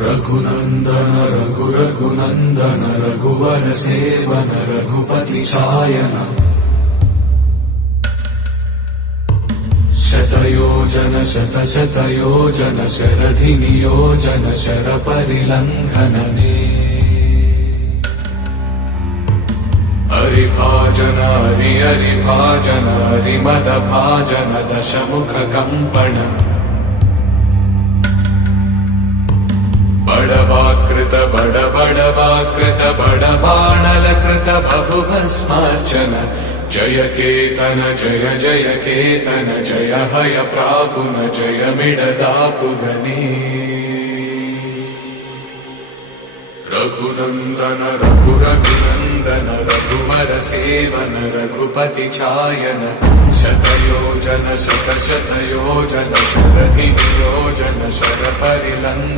रघुनन्दन रघुरघुनन्दन रघुवर seven Raghupati चायन शतयोजन शतशतयोजन शरधि नियोजन शरपरिलङ्घनने हरिभाजन हरिभाजन हरिमदभाजन दशमुख कम्पण बड़वाकृत बड़वाकृत बड़बाणलकृत बहुभस्मार्चन जय केतन जय जय केतन जय हय प्रापुन जय मिडदापुगने रघुनन्दन रघुरघुनन्दन रघुवर सेवन रघुपति चायन शतयोजन शतशतयोजन शरधि नियोजन शरपरिलङ्घनने